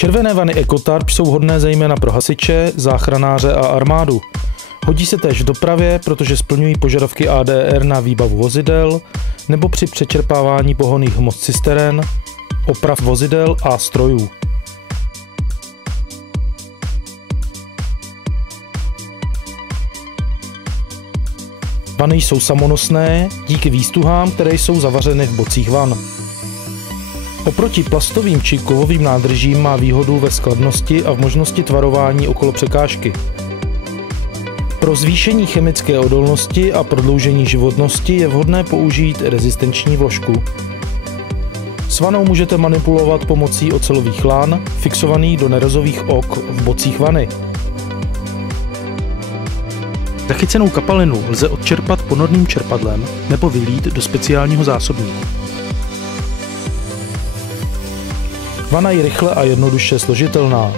Červené vany EcoTarp jsou vhodné zejména pro hasiče, záchranáře a armádu. Hodí se též v dopravě, protože splňují požadavky ADR na výbavu vozidel nebo při přečerpávání pohonných hmot cisteren, oprav vozidel a strojů. Vany jsou samonosné díky výstuhám, které jsou zavařeny v bocích van. Oproti plastovým či kovovým nádržím má výhodu ve skladnosti a v možnosti tvarování okolo překážky. Pro zvýšení chemické odolnosti a prodloužení životnosti je vhodné použít rezistenční vložku. S vanou můžete manipulovat pomocí ocelových lán fixovaných do nerezových ok v bocích vany. Zachycenou kapalinu lze odčerpat ponorným čerpadlem nebo vylít do speciálního zásobníku. Vana je rychle a jednoduše složitelná.